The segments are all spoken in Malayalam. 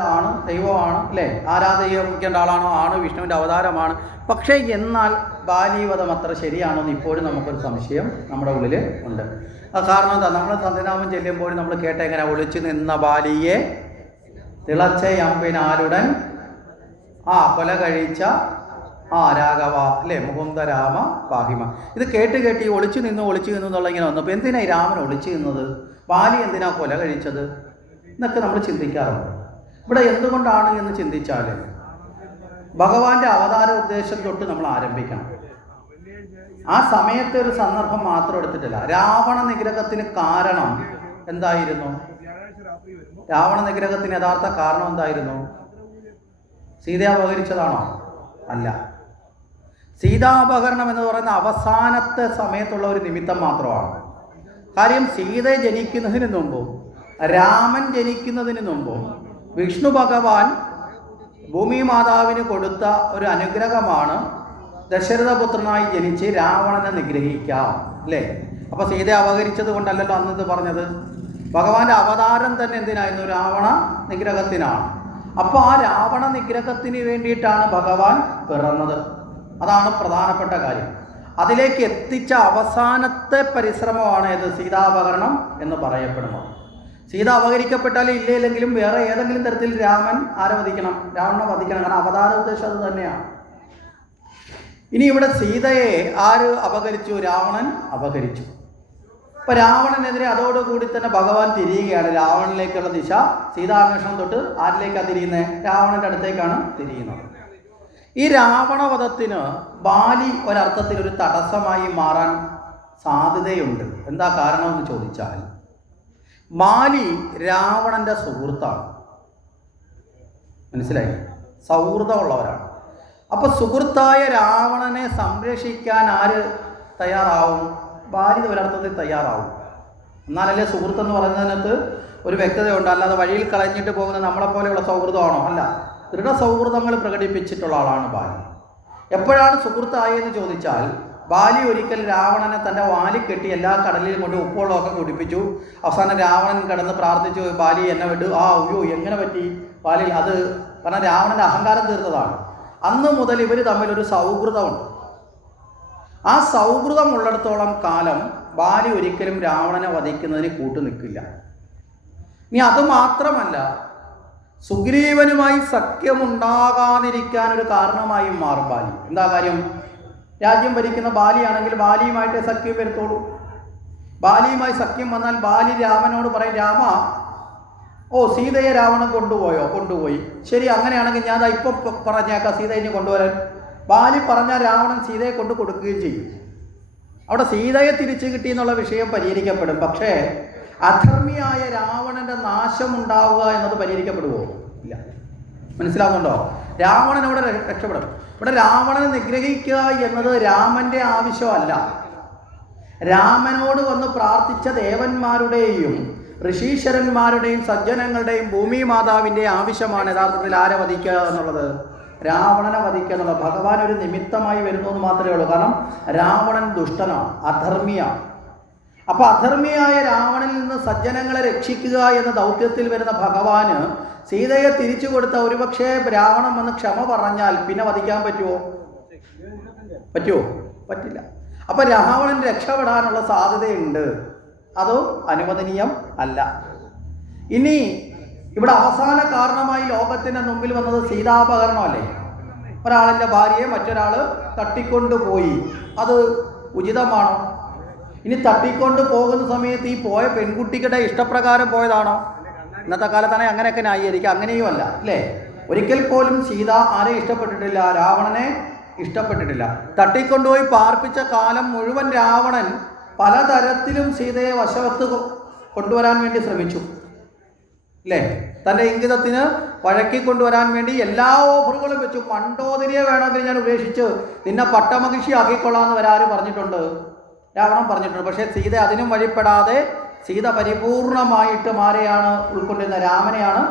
ആണ് ദൈവമാണ് അല്ലേ? ആരാധിക്കേണ്ട ആളാണോ? ആണ് വിഷ്ണുവിന്റെ അവതാരമാണ്. പക്ഷേ എന്നാൽ ബാലീവധം അത്ര ശരിയാണോ എന്ന് ഇപ്പോഴും നമുക്കൊരു സംശയം നമ്മുടെ ഉള്ളിൽ ഉണ്ട്. അത് കാരണം എന്താ? നമ്മൾ സന്ധ്യനാമം ചെല്ലുമ്പോൾ നമ്മൾ കേട്ട എങ്ങനെ ഒളിച്ചു നിന്ന ബാലിയെ തിളച്ച അമ്പിനാലുടൻ ആ കൊല കഴിച്ച ആ രാഘവ അല്ലേ? മുകുന്ദരാമ പാഹിമ. ഇത് കേട്ട് കേട്ട് ഈ ഒളിച്ചു നിന്ന് ഒളിച്ചു നിന്നു എന്നുള്ള ഇങ്ങനെ വന്നപ്പോൾ എന്തിനാണ് ഈ രാമൻ ഒളിച്ചു നിന്നത്? ബാലി എന്തിനാ കൊല കഴിച്ചത്? എന്നൊക്കെ നമ്മൾ ചിന്തിക്കാറുണ്ട്. ഇവിടെ എന്തുകൊണ്ടാണ് എന്ന് ചിന്തിച്ചാൽ ഭഗവാന്റെ അവതാര ഉദ്ദേശം തൊട്ട് നമ്മൾ ആരംഭിക്കണം. ആ സമയത്തെ ഒരു സന്ദർഭം മാത്രം എടുത്തിട്ടില്ല. രാവണ നിഗ്രഹത്തിന് കാരണം എന്തായിരുന്നു? രാവണ നിഗ്രഹത്തിന് യഥാർത്ഥ കാരണം എന്തായിരുന്നു? സീത അപഹരിച്ചതാണോ? അല്ല. സീതാപഹരണം എന്ന് പറയുന്ന അവസാനത്തെ സമയത്തുള്ള ഒരു നിമിത്തം മാത്രമാണ്. കാര്യം സീതയെ ജനിക്കുന്നതിന് മുമ്പും രാമൻ ജനിക്കുന്നതിന് മുമ്പും വിഷ്ണു ഭഗവാൻ ഭൂമി മാതാവിന് കൊടുത്ത ഒരു അനുഗ്രഹമാണ് ദശരഥപുത്രനായി ജനിച്ച് രാവണനെ നിഗ്രഹിക്കാം അല്ലേ? അപ്പോൾ സീതയെ അപഹരിച്ചത് കൊണ്ടല്ലല്ലോ അന്ന് ഇത് പറഞ്ഞത്. ഭഗവാന്റെ അവതാരം തന്നെ എന്തിനായിരുന്നു? രാവണ നിഗ്രഹത്തിനാണ്. അപ്പോൾ ആ രാവണ നിഗ്രഹത്തിന് വേണ്ടിയിട്ടാണ് ഭഗവാൻ പിറന്നത്. അതാണ് പ്രധാനപ്പെട്ട കാര്യം. അതിലേക്ക് എത്തിച്ച അവസാനത്തെ പരിശ്രമമാണ് ഇത് സീതാപകരണം എന്ന് പറയപ്പെടുന്നത്. സീത അപകരിക്കപ്പെട്ടാലും ഇല്ലയില്ലെങ്കിലും വേറെ ഏതെങ്കിലും തരത്തിൽ രാമൻ ആരെ വധിക്കണം? രാവണനെ വധിക്കണം. കാരണം അവതാര ഉദ്ദേശം അത് തന്നെയാണ്. ഇനി ഇവിടെ സീതയെ ആര് അപകരിച്ചു രാവണൻ അപകരിച്ചു അപ്പൊ രാവണനെതിരെ അതോടുകൂടി തന്നെ ഭഗവാൻ തിരിയുകയാണ്. രാവണനിലേക്കുള്ള ദിശ സീതാന്വേഷണം തൊട്ട് ആരിലേക്കാണ് തിരിയുന്നത് രാവണന്റെ അടുത്തേക്കാണ് തിരിയുന്നത്. ഈ രാവണവധത്തിന് ബാലി ഒരർത്ഥത്തിൽ ഒരു തടസ്സമായി മാറാൻ സാധ്യതയുണ്ട്. എന്താ കാരണമെന്ന് ചോദിച്ചാൽ ബാലി രാവണന്റെ സുഹൃത്താണ്. മനസ്സിലായി? സൗഹൃദമുള്ളവരാണ്. അപ്പൊ സുഹൃത്തായ രാവണനെ സംരക്ഷിക്കാൻ ആര് തയ്യാറാവും? ഭാര്യ ഒരർത്ഥത്തിൽ തയ്യാറാവും. എന്നാലല്ലേ സുഹൃത്ത് എന്ന് പറയുന്നതിനകത്ത് ഒരു വ്യക്തതയുണ്ട്. അല്ലാതെ വഴിയിൽ കളഞ്ഞിട്ട് പോകുന്ന നമ്മളെപ്പോലെയുള്ള സൗഹൃദമാണോ? അല്ല. ദൃഢ സൗഹൃദങ്ങൾ പ്രകടിപ്പിച്ചിട്ടുള്ള ആളാണ് ഭാര്യ എപ്പോഴാണ് സുഹൃത്തായെന്ന് ചോദിച്ചാൽ ബാലി ഒരിക്കൽ രാവണനെ തന്റെ വാലി കെട്ടി എല്ലാ കടലിലും കൊണ്ട് ഉപ്പുവെള്ളമൊക്കെ കുടിപ്പിച്ചു. അവസാനം രാവണൻ കിടന്ന് പ്രാർത്ഥിച്ചു ബാലി എന്നെ വിട്ടു ആ അയ്യോ എങ്ങനെ പറ്റി? ബാലി അത് കാരണം രാവണന്റെ അഹങ്കാരം തീർന്നതാണ്. അന്ന് മുതൽ ഇവർ തമ്മിലൊരു സൗഹൃദമുണ്ട്. ആ സൗഹൃദം ഉള്ളിടത്തോളം കാലം ബാലി ഒരിക്കലും രാവണനെ വധിക്കുന്നതിന് കൂട്ടു നിൽക്കില്ല. ഇനി അത് മാത്രമല്ല സുഗ്രീവനുമായി സഖ്യമുണ്ടാകാതിരിക്കാൻ ഒരു കാരണമായി മാറും ബാലി. എന്താ കാര്യം? രാജ്യം ഭരിക്കുന്ന ബാലിയാണെങ്കിൽ ബാലിയുമായിട്ട് സഖ്യം വരുത്തോളൂ. ബാലിയുമായി സഖ്യം വന്നാൽ ബാലി രാമനോട് പറയും രാമ ഓ സീതയെ രാവണൻ കൊണ്ടുപോയോ? കൊണ്ടുപോയി. ശരി അങ്ങനെയാണെങ്കിൽ ഞാൻ ഇപ്പം പറഞ്ഞേക്കാം സീതയെ കൊണ്ടുവരാൻ. ബാലി പറഞ്ഞാൽ രാവണൻ സീതയെ കൊണ്ട് കൊടുക്കുകയും ചെയ്യും. അവിടെ സീതയെ തിരിച്ചു കിട്ടി എന്നുള്ള വിഷയം പരിഹരിക്കപ്പെടും. പക്ഷേ അധർമ്മിയായ രാവണന്റെ നാശം ഉണ്ടാവുക എന്നത് പരിഹരിക്കപ്പെടുമോ ഇല്ല. മനസ്സിലാവുന്നുണ്ടോ? രാവണൻ അവിടെ രക്ഷപ്പെടും. ഇവിടെ രാവണനെ നിഗ്രഹിക്കുക എന്നത് രാമന്റെ ആവശ്യമല്ല. രാമനോട് വന്ന് പ്രാർത്ഥിച്ച ദേവന്മാരുടെയും ഋഷീശ്വരന്മാരുടെയും സജ്ജനങ്ങളുടെയും ഭൂമി മാതാവിന്റെ ആവശ്യമാണ് യഥാർത്ഥത്തിൽ ആരെ വധിക്കുക എന്നുള്ളത്? രാവണനെ വധിക്കുക എന്നുള്ളത് ഭഗവാൻ ഒരു നിമിത്തമായി വരുന്നു എന്ന് മാത്രമേ ഉള്ളൂ. കാരണം രാവണൻ ദുഷ്ടനാണ് അധർമ്മിയാണ്. അപ്പോൾ അധർമ്മിയായ രാവണനിൽ നിന്ന് സജ്ജനങ്ങളെ രക്ഷിക്കുക എന്ന ദൗത്യത്തിൽ വരുന്ന ഭഗവാന് സീതയെ തിരിച്ചു കൊടുത്ത ഒരുപക്ഷെ രാവണൻ വന്ന് ക്ഷമ പറഞ്ഞാൽ പിന്നെ വധിക്കാൻ പറ്റുമോ പറ്റുമോ പറ്റില്ല. അപ്പൊ രാവണൻ രക്ഷപ്പെടാനുള്ള സാധ്യതയുണ്ട്. അതോ അനുവദനീയം അല്ല. ഇനി ഇവിടെ അവസാന കാരണമായി ലോകത്തിന്റെ മുമ്പിൽ വന്നത് സീതാപകരണമല്ലേ ഒരാളിന്റെ ഭാര്യയെ മറ്റൊരാൾ തട്ടിക്കൊണ്ടുപോയി അത് ഉചിതമാണോ? ഇനി തട്ടിക്കൊണ്ട് പോകുന്ന സമയത്ത് ഈ പോയ പെൺകുട്ടിക്കിടെ ഇഷ്ടപ്രകാരം പോയതാണോ? ഇന്നത്തെ കാലത്താണെങ്കിൽ അങ്ങനെയൊക്കെ ന്യായീകരിക്കുക. അങ്ങനെയും അല്ല? അല്ലേ ഒരിക്കൽ പോലും സീത ആരെ ഇഷ്ടപ്പെട്ടിട്ടില്ല രാവണനെ ഇഷ്ടപ്പെട്ടിട്ടില്ല. തട്ടിക്കൊണ്ടുപോയി പാർപ്പിച്ച കാലം മുഴുവൻ രാവണൻ പലതരത്തിലും സീതയെ വശവത്ത് കൊണ്ടുവരാൻ വേണ്ടി ശ്രമിച്ചു. അല്ലേ? തന്റെ ഇംഗിതത്തിന് വഴക്കി കൊണ്ടുവരാൻ വേണ്ടി എല്ലാ ഓഫറുകളും വെച്ചു. മണ്ടോതിരിയെ വേണമെങ്കിൽ ഞാൻ ഉപേക്ഷിച്ച് നിന്നെ പട്ടമഹിഷി ആക്കിക്കൊള്ളാമെന്ന് വരാരും പറഞ്ഞിട്ടുണ്ട്. രാവണം പറഞ്ഞിട്ടുണ്ട്. പക്ഷേ സീത അതിനും വഴിപ്പെടാതെ സീത പരിപൂർണമായിട്ടും ആരെയാണ് ഉൾക്കൊണ്ടിരുന്നത് രാമനെയാണ്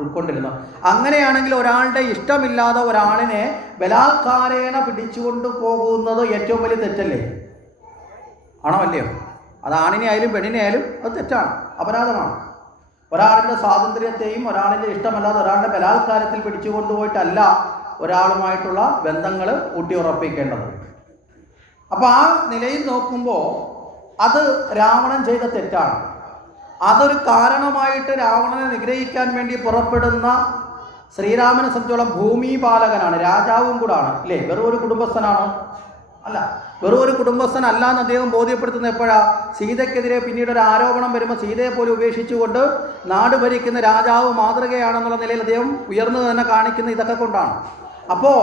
ഉൾക്കൊണ്ടിരുന്നത്. അങ്ങനെയാണെങ്കിൽ ഒരാളുടെ ഇഷ്ടമില്ലാതെ ഒരാളിനെ ബലാത്കാരേണ പിടിച്ചുകൊണ്ട് പോകുന്നത് ഏറ്റവും വലിയ തെറ്റല്ലേ? ആണോ അല്ലയോ? അത് ആണിനെ ആയാലും പെണ്ണിനെ ആയാലും അത് തെറ്റാണ് അപരാധമാണ്. ഒരാളിന്റെ സ്വാതന്ത്ര്യത്തെയും ഒരാളിന്റെ ഇഷ്ടമല്ലാതെ ഒരാളുടെ ബലാത്കാരത്തിൽ പിടിച്ചു കൊണ്ടുപോയിട്ടല്ല ഒരാളുമായിട്ടുള്ള ബന്ധങ്ങൾ ഊട്ടിയുറപ്പിക്കേണ്ടത്. അപ്പോൾ ആ നിലയിൽ നോക്കുമ്പോൾ അത് രാവണൻ ചെയ്ത തെറ്റാണ്. അതൊരു കാരണമായിട്ട് രാവണനെ നിഗ്രഹിക്കാൻ വേണ്ടി പുറപ്പെടുന്ന ശ്രീരാമനെ സംബന്ധിച്ചോളം ഭൂമിപാലകനാണ് രാജാവും കൂടാണ് അല്ലേ? വെറും ഒരു കുടുംബസ്ഥനാണോ? അല്ല വെറും ഒരു കുടുംബസ്ഥൻ അല്ല എന്ന് അദ്ദേഹം ബോധ്യപ്പെടുത്തുന്ന എപ്പോഴാ? സീതയ്ക്കെതിരെ പിന്നീട് ഒരു ആരോപണം വരുമ്പോൾ സീതയെ പോലും ഉപേക്ഷിച്ചുകൊണ്ട് നാട് ഭരിക്കുന്ന രാജാവ് മാതൃകയാണെന്നുള്ള നിലയിൽ അദ്ദേഹം ഉയർന്നു തന്നെ കാണിക്കുന്ന ഇതൊക്കെ കൊണ്ടാണ്. അപ്പോൾ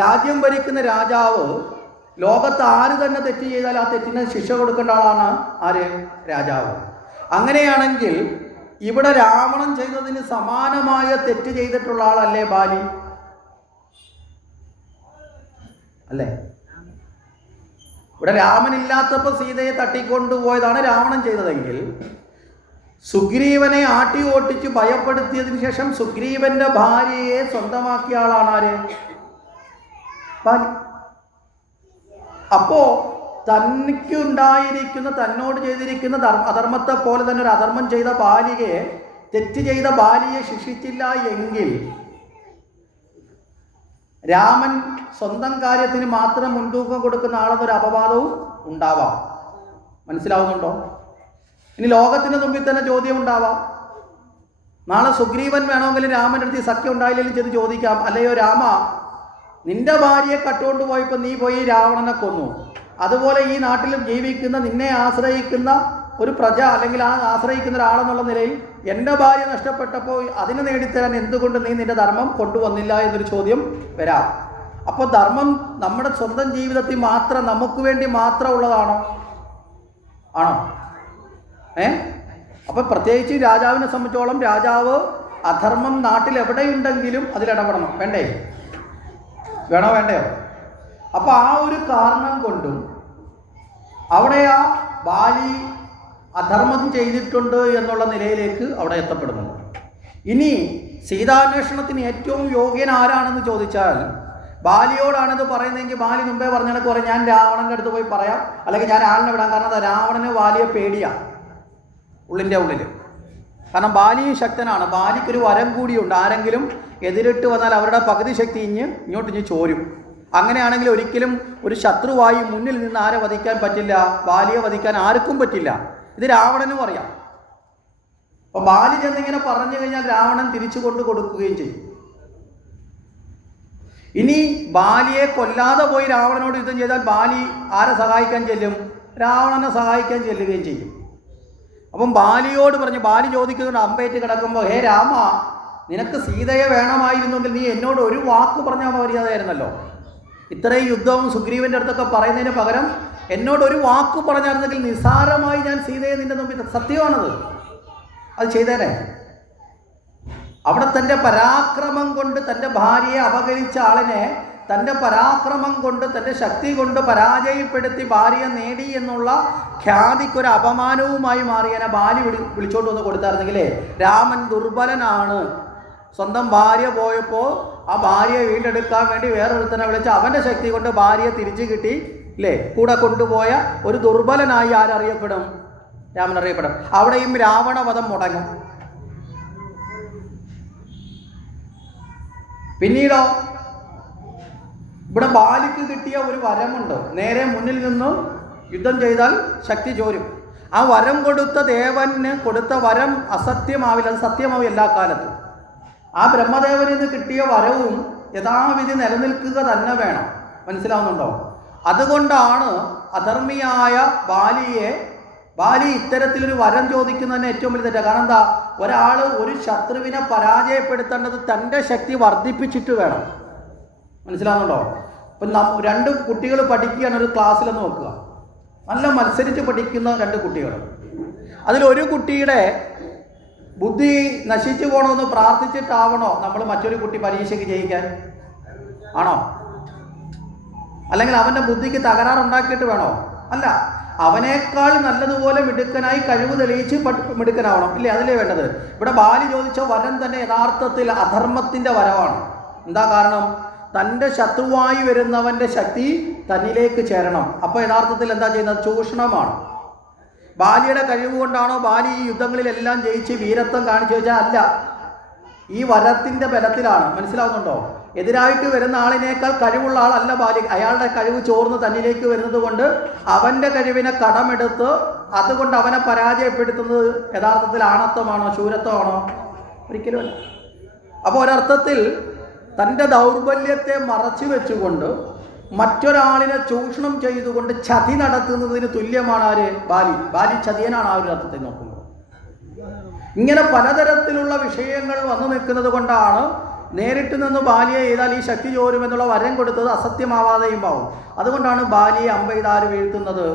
രാജ്യം ഭരിക്കുന്ന രാജാവ് ലോകത്ത് ആര് തന്നെ തെറ്റ് ചെയ്താൽ ആ തെറ്റിന് ശിക്ഷ കൊടുക്കേണ്ട ആളാണ് ആര്? രാജാവ്. അങ്ങനെയാണെങ്കിൽ ഇവിടെ രാവണൻ ചെയ്തതിന് സമാനമായ തെറ്റ് ചെയ്തിട്ടുള്ള ആളല്ലേ ബാലി? അല്ലേ? ഇവിടെ രാമൻ ഇല്ലാത്തപ്പോൾ സീതയെ തട്ടിക്കൊണ്ടുപോയതാണ് രാവണൻ ചെയ്തതെങ്കിൽ സുഗ്രീവനെ ആട്ടി ഓട്ടിച്ച് ഭയപ്പെടുത്തിയതിനു ശേഷം സുഗ്രീവന്റെ ഭാര്യയെ സ്വന്തമാക്കിയ ആളാണ് ആര്? ബാലി. അപ്പോ തനിക്കുണ്ടായിരിക്കുന്ന തന്നോട് ചെയ്തിരിക്കുന്ന ധർമ്മ അധർമ്മത്തെ പോലെ തന്നെ ഒരു അധർമ്മം ചെയ്ത ബാലികയെ തെറ്റ് ചെയ്ത ബാലിയെ ശിക്ഷിച്ചില്ല എങ്കിൽ രാമൻ സ്വന്തം കാര്യത്തിന് മാത്രം മുൻതൂക്കം കൊടുക്കുന്ന ആളെന്നൊരു അപവാദവും ഉണ്ടാവാം. മനസ്സിലാവുന്നുണ്ടോ? ഇനി ലോകത്തിന് മുമ്പിൽ തന്നെ ചോദ്യം ഉണ്ടാവാം. നാളെ സുഗ്രീവൻ വേണമെങ്കിൽ രാമന്റെ അടുത്ത് സഖ്യം ഉണ്ടായില്ലെങ്കിലും ചെന്ന് ചോദിക്കാം. അല്ലയോ രാമ നിന്റെ ഭാര്യയെ കട്ടുകൊണ്ട് പോയപ്പോൾ നീ പോയി രാവണനെ കൊന്നു. അതുപോലെ ഈ നാട്ടിൽ ജീവിക്കുന്ന നിന്നെ ആശ്രയിക്കുന്ന ഒരു പ്രജ അല്ലെങ്കിൽ ആ ആശ്രയിക്കുന്ന ഒരാളെന്നുള്ള നിലയിൽ എന്റെ ഭാര്യ നഷ്ടപ്പെട്ടപ്പോൾ അതിനെ നേടിത്തരാൻ എന്തുകൊണ്ട് നീ നിന്റെ ധർമ്മം കൊണ്ടുവന്നില്ല എന്നൊരു ചോദ്യം വരാം. അപ്പോൾ ധർമ്മം നമ്മുടെ സ്വന്തം ജീവിതത്തിൽ മാത്രം നമുക്ക് വേണ്ടി മാത്രം ഉള്ളതാണോ? ആണോ? ഏ? അപ്പം പ്രത്യേകിച്ച് രാജാവിനെ സംബന്ധിച്ചോളം രാജാവ് അധർമ്മം നാട്ടിൽ എവിടെയുണ്ടെങ്കിലും അതിലിടപെടണം വേണ്ടേ? വേണോ വേണ്ടയോ? അപ്പോൾ ആ ഒരു കാരണം കൊണ്ടും അവിടെ ആ ബാലി അധർമ്മം ചെയ്തിട്ടുണ്ട് എന്നുള്ള നിലയിലേക്ക് അവിടെ എത്തപ്പെടുന്നു. ഇനി സീതാന്വേഷണത്തിന് ഏറ്റവും യോഗ്യൻ ആരാണെന്ന് ചോദിച്ചാൽ ബാലിയോടാണിത് പറയുന്നതെങ്കിൽ ബാലി മുമ്പേ പറഞ്ഞാൽ കുറേ ഞാൻ രാവണന്റെ അടുത്ത് പോയി പറയാം. അല്ലെങ്കിൽ ഞാൻ ആളിനെ വിടാം. കാരണം രാവണന് ബാലിയെ പേടിയാണ് ഉള്ളിന്റെ ഉള്ളിൽ കാരണം ബാലിയും ശക്തനാണ്. ബാലിക്കൊരു വരം കൂടിയുണ്ട്. ആരെങ്കിലും എതിരിട്ട് വന്നാൽ അവരുടെ പകുതി ശക്തി ഇഞ്ഞ് ഇങ്ങോട്ട് ഇഞ്ഞ് ചോരും. അങ്ങനെയാണെങ്കിൽ ഒരിക്കലും ഒരു ശത്രുവായി മുന്നിൽ നിന്ന് ആരെ വധിക്കാൻ പറ്റില്ല? ബാലിയെ വധിക്കാൻ ആർക്കും പറ്റില്ല. ഇത് രാവണനും അറിയാം. അപ്പോൾ ബാലി ചെന്നിങ്ങനെ പറഞ്ഞു കഴിഞ്ഞാൽ രാവണൻ തിരിച്ചു കൊണ്ട് കൊടുക്കുകയും ചെയ്യും. ഇനി ബാലിയെ കൊല്ലാതെ പോയി രാവണനോട് യുദ്ധം ചെയ്താൽ ബാലി ആരെ സഹായിക്കാൻ ചെല്ലും? രാവണനെ സഹായിക്കാൻ ചെല്ലുകയും ചെയ്യും. അപ്പം ബാലിയോട് പറഞ്ഞു ബാലി ചോദിക്കുന്നുണ്ട് അമ്പേറ്റ് കിടക്കുമ്പോൾ ഹേ രാമ നിനക്ക് സീതയെ വേണമായിരുന്നെങ്കിൽ നീ എന്നോട് ഒരു വാക്ക് പറഞ്ഞാൽ മര്യാദയായിരുന്നല്ലോ ഇത്രയും യുദ്ധവും സുഗ്രീവന്റെ അടുത്തൊക്കെ പറയുന്നതിന് പകരം എന്നോട് ഒരു വാക്ക് പറഞ്ഞായിരുന്നെങ്കിൽ നിസ്സാരമായി ഞാൻ സീതയെ നിന്റെ മുമ്പിൽ സത്യമാണത്. അത് ചെയ്തേനെ. അവിടെ തന്റെ പരാക്രമം കൊണ്ട് തന്റെ ഭാര്യയെ അപകരിച്ച ആളിനെ തന്റെ പരാക്രമം കൊണ്ട് തന്റെ ശക്തി കൊണ്ട് പരാജയപ്പെടുത്തി ഭാര്യയെ നേടി എന്നുള്ള ഖ്യാതിക്കൊരു അപമാനവുമായി മാറിയനെ ബാലി വിളി വിളിച്ചോണ്ട് വന്ന് കൊടുത്തായിരുന്നെങ്കിലേ രാമൻ ദുർബലനാണ്. സ്വന്തം ഭാര്യ പോയപ്പോൾ ആ ഭാര്യയെ വീണ്ടെടുക്കാൻ വേണ്ടി വേറൊരുത്തനെ വിളിച്ച് അവന്റെ ശക്തി കൊണ്ട് ഭാര്യയെ തിരിച്ചു കിട്ടി. ഇല്ലേ കൂടെ കൊണ്ടുപോയ ഒരു ദുർബലനായി ആരറിയപ്പെടും? രാമൻ അറിയപ്പെടും. അവിടെയും രാവണവധം മുടങ്ങും. പിന്നീടോ ഇവിടെ ബാലിക്ക് കിട്ടിയ ഒരു വരമുണ്ട്. നേരെ മുന്നിൽ നിന്ന് യുദ്ധം ചെയ്താൽ ശക്തി ചോരും. ആ വരം കൊടുത്ത ദേവന് കൊടുത്ത വരം അസത്യമാവില്ല. അത് സത്യമാവും എല്ലാ കാലത്തും. ആ ബ്രഹ്മദേവനിൽ നിന്ന് കിട്ടിയ വരവും യഥാവിധി നിലനിൽക്കുക തന്നെ വേണം. മനസ്സിലാവുന്നുണ്ടോ? അതുകൊണ്ടാണ് അധർമ്മിയായ ബാലിയെ ബാലി ഇത്തരത്തിലൊരു വരം ചോദിക്കുന്നതിന് ഏറ്റവും വലിയ തെറ്റാണ് കാരണം എന്താ? ഒരാൾ ഒരു ശത്രുവിനെ പരാജയപ്പെടുത്തേണ്ടത് തന്റെ ശക്തി വർദ്ധിപ്പിച്ചിട്ട് വേണം. മനസ്സിലാവുന്നുണ്ടോ? ഇപ്പം നം രണ്ട് കുട്ടികൾ പഠിക്കുകയാണ് ഒരു ക്ലാസ്സിലെന്ന് നോക്കുക. നല്ല മത്സരിച്ച് പഠിക്കുന്ന രണ്ട് കുട്ടികൾ. അതിലൊരു കുട്ടിയുടെ ബുദ്ധി നശിച്ചു പോകണമെന്ന് പ്രാർത്ഥിച്ചിട്ടാവണോ നമ്മൾ മറ്റൊരു കുട്ടി പരീക്ഷയ്ക്ക് ജയിക്കാൻ? ആണോ? അല്ലെങ്കിൽ അവന്റെ ബുദ്ധിക്ക് തകരാറുണ്ടാക്കിയിട്ട് വേണോ? അല്ല. അവനേക്കാൾ നല്ലതുപോലെ മിടുക്കനായി കഴിവ് തെളിയിച്ച് മിടുക്കനാവണം. ഇല്ലേ? അതല്ലേ വേണ്ടത്. ഇവിടെ ബാലി ചോദിച്ച വരം തന്നെ യഥാർത്ഥത്തിൽ അധർമ്മത്തിന്റെ വരമാണ് എന്താ കാരണം? തന്റെ ശത്രുവായി വരുന്നവന്റെ ശക്തി തന്നിലേക്ക് ചേരണം. അപ്പോൾ യഥാർത്ഥത്തിൽ എന്താ ചെയ്യുന്നത്? ചൂഷണമാണ്. ബാലിയുടെ കഴിവ് കൊണ്ടാണോ ബാലി ഈ യുദ്ധങ്ങളിലെല്ലാം ജയിച്ച് വീരത്വം കാണിച്ചു വെച്ചാൽ അല്ല. ഈ വരത്തിന്റെ ബലത്തിലാണ്. മനസ്സിലാവുന്നുണ്ടോ? എതിരായിട്ട് വരുന്ന ആളിനേക്കാൾ കഴിവുള്ള ആളല്ല ബാലി. അയാളുടെ കഴിവ് ചോർന്ന് തന്നിലേക്ക് വരുന്നത് കൊണ്ട് അവന്റെ കഴിവിനെ കടമെടുത്ത് അതുകൊണ്ട് അവനെ പരാജയപ്പെടുത്തുന്നത് യഥാർത്ഥത്തിൽ ആണത്വമാണോ ശൂരത്വമാണോ? ഒരിക്കലുമല്ല. അപ്പോൾ ഒരർത്ഥത്തിൽ തന്റെ ദൗർബല്യത്തെ മറച്ചു വെച്ചുകൊണ്ട് മറ്റൊരാളിനെ ചൂഷണം ചെയ്തുകൊണ്ട് ചതി നടത്തുന്നതിന് തുല്യമാണ് ആര്? ബാലി. ബാലി ചതിയനാണ് ആ ഒരു അർത്ഥത്തിൽ നോക്കുന്നത്. ഇങ്ങനെ പലതരത്തിലുള്ള വിഷയങ്ങൾ വന്നു നിൽക്കുന്നത് കൊണ്ടാണ് നേരിട്ട് നിന്ന് ബാലിയെ ചെയ്താൽ ഈ ശക്തി ചോരും എന്നുള്ള വരം കൊടുത്തത് അസത്യമാവാതെയും ആവും. അതുകൊണ്ടാണ് ബാലിയെ അമ്പെയ്താര് വീഴ്ത്തുന്നത്?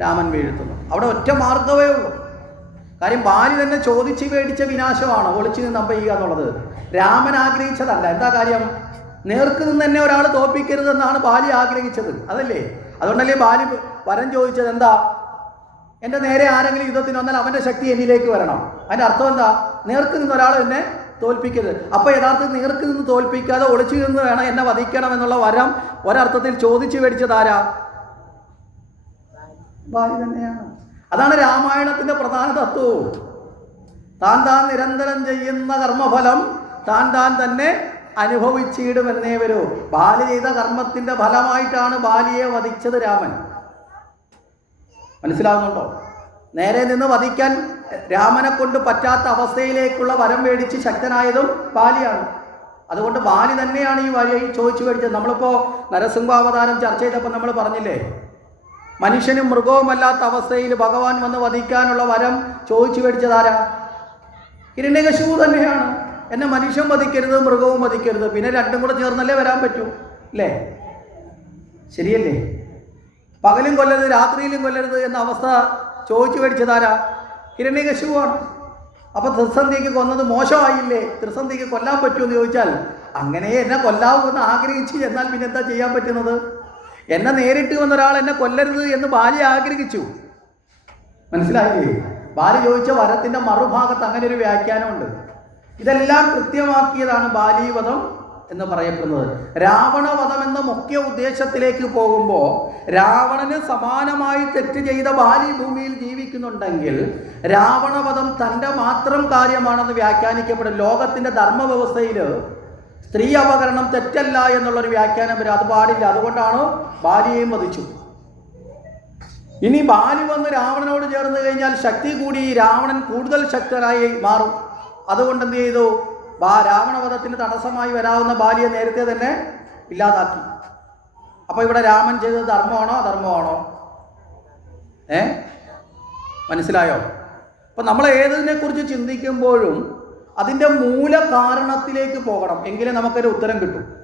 രാമൻ വീഴ്ത്തുന്നത്. അവിടെ ഒറ്റ മാർഗമേ ഉള്ളൂ. കാര്യം ബാലി തന്നെ ചോദിച്ച് മേടിച്ച വിനാശമാണ്. ഒളിച്ചു നിന്ന് അമ്പെയ്യുക എന്നുള്ളത്. രാമൻ ആഗ്രഹിച്ചതല്ല. എന്താ കാര്യം? നേർക്ക് നിന്ന് തന്നെ ഒരാൾ തോൽപ്പിക്കരുതെന്നാണ് ബാലി ആഗ്രഹിച്ചത്. അതല്ലേ? അതുകൊണ്ടല്ലേ ബാലി വരം ചോദിച്ചത്? എന്താ? എന്റെ നേരെ ആരെങ്കിലും യുദ്ധത്തിന് വന്നാൽ അവന്റെ ശക്തി എന്നിലേക്ക് വരണം. അതിന്റെ അർത്ഥം എന്താ? നേർക്ക് നിന്ന് ഒരാൾ എന്നെ തോൽപ്പിക്കരുത്. അപ്പോൾ യഥാർത്ഥത്തിൽ നേർക്ക് നിന്ന് തോൽപ്പിക്കാതെ ഒളിച്ചു നിന്ന് വേണം എന്നെ വധിക്കണം എന്നുള്ള വരം ഒരർത്ഥത്തിൽ ചോദിച്ചു മേടിച്ചതാരാ ബാലി തന്നെയാണ്. അതാണ് രാമായണത്തിന്റെ പ്രധാന തത്വവും. താൻ താൻ നിരന്തരം ചെയ്യുന്ന കർമ്മഫലം താൻ താൻ തന്നെ അനുഭവിച്ചിടുമെന്നേ വരൂ. ബാലി ചെയ്ത കർമ്മത്തിന്റെ ഫലമായിട്ടാണ് ബാലിയെ വധിച്ചത് രാമൻ. മനസ്സിലാവുന്നുണ്ടോ? നേരെ നിന്ന് വധിക്കാൻ രാമനെ കൊണ്ട് പറ്റാത്ത അവസ്ഥയിലേക്കുള്ള വരം മേടിച്ച് ശക്തനായതും ബാലിയാണ്. അതുകൊണ്ട് ബാലി തന്നെയാണ് ഈ വഴി ചോദിച്ചു മേടിച്ചത് നമ്മളിപ്പോൾ നരസിംഹാവതാരം ചർച്ച ചെയ്തപ്പോൾ നമ്മൾ പറഞ്ഞില്ലേ മനുഷ്യനും മൃഗവുമല്ലാത്ത അവസ്ഥയിൽ ഭഗവാൻ വന്ന് വധിക്കാനുള്ള വരം ചോദിച്ചു മേടിച്ചതാരാ? ഹിരണ്യകശിപു തന്നെയാണ്. എന്നെ മനുഷ്യൻ വധിക്കരുത് മൃഗവും വധിക്കരുത്. പിന്നെ രണ്ടും കൂടെ ചേർന്നല്ലേ വരാൻ പറ്റൂ അല്ലേ? ശരിയല്ലേ? പകലും കൊല്ലരുത് രാത്രിയിലും കൊല്ലരുത് എന്ന അവസ്ഥ ചോദിച്ചു മേടിച്ചതാരാ? ഹിരണ്യകശിപുവാണ് അപ്പൊ ത്രിസന്ധിക്ക് കൊന്നത് മോശമായില്ലേ? ത്രിസന്ധിക്ക് കൊല്ലാൻ പറ്റുമെന്ന് ചോദിച്ചാൽ അങ്ങനെ എന്നെ കൊല്ലാവൂ എന്ന് ആഗ്രഹിച്ചു. എന്നാൽ പിന്നെ എന്താ ചെയ്യാൻ പറ്റുന്നത്? എന്നെ നേരിട്ട് വന്ന ഒരാൾ എന്നെ കൊല്ലരുത് എന്ന് ബാലി ആഗ്രഹിച്ചു. മനസ്സിലായില്ലേ? ബാലി ചോദിച്ച വരത്തിന്റെ മറുഭാഗത്ത് അങ്ങനെ ഒരു വ്യാഖ്യാനമുണ്ട്. ഇതെല്ലാം കൃത്യമാക്കിയതാണ് ബാലീവധം എന്ന് പറയപ്പെടുന്നത്. രാവണവധം എന്ന മുഖ്യ ഉദ്ദേശത്തിലേക്ക് പോകുമ്പോൾ രാവണന് സമാനമായി തെറ്റ് ചെയ്ത ബാലി ഭൂമിയിൽ ജീവിക്കുന്നുണ്ടെങ്കിൽ രാവണവധം തന്റെ മാത്രം കാര്യമാണെന്ന് വ്യാഖ്യാനിക്കപ്പെടും. ലോകത്തിന്റെ ധർമ്മവ്യവസ്ഥയിൽ സ്ത്രീ അപകരണം തെറ്റല്ല എന്നുള്ളൊരു വ്യാഖ്യാനം വരും അത് പാടില്ല. അതുകൊണ്ടാണ്? ഭാര്യയെയും വധിച്ചു. ഇനി ബാലി വന്ന് രാവണനോട് ചേർന്ന് കഴിഞ്ഞാൽ ശക്തി കൂടി രാവണൻ കൂടുതൽ ശക്തനായി മാറും. അതുകൊണ്ട് എന്ത് ചെയ്തു? ബാ രാവണവധത്തിന് തടസ്സമായി വരാവുന്ന ബാലിയെ നേരത്തെ തന്നെ ഇല്ലാതാക്കി. അപ്പോൾ ഇവിടെ രാമൻ ചെയ്തത് ധർമ്മമാണോ അധർമ്മമാണോ? ഏ? മനസ്സിലായോ? അപ്പം നമ്മൾ ഏതിനെക്കുറിച്ച് ചിന്തിക്കുമ്പോഴും അതിന്റെ മൂല കാരണത്തിലേക്ക് പോകണം. എങ്കിലേ നമുക്കൊരു ഉത്തരം കിട്ടും.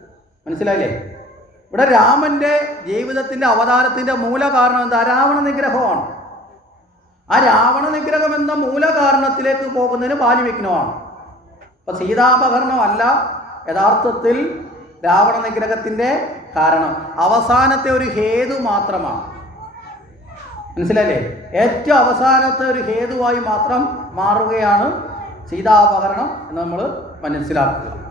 മനസ്സിലായില്ലേ? ഇവിടെ രാമന്റെ ജീവിതത്തിന്റെ അവതാരത്തിന്റെ മൂല കാരണം എന്താ? രാവണ നിഗ്രഹമാണ്. ആ രാവണ നിഗ്രഹം എന്ന മൂല കാരണത്തിലേക്ക് പോകുന്നതിന് ബാലിവിഘ്നമാണ് അപ്പൊ സീതാപകരണമല്ല യഥാർത്ഥത്തിൽ രാവണ നിഗ്രഹത്തിന്റെ കാരണം. അവസാനത്തെ ഒരു ഹേതു മാത്രമാണ്. മനസ്സിലല്ലേ ഏറ്റവും അവസാനത്തെ ഒരു ഹേതുവായി മാത്രം മാറുകയാണ് സീതാപഹരണം എന്ന് നമ്മൾ മനസ്സിലാക്കുക.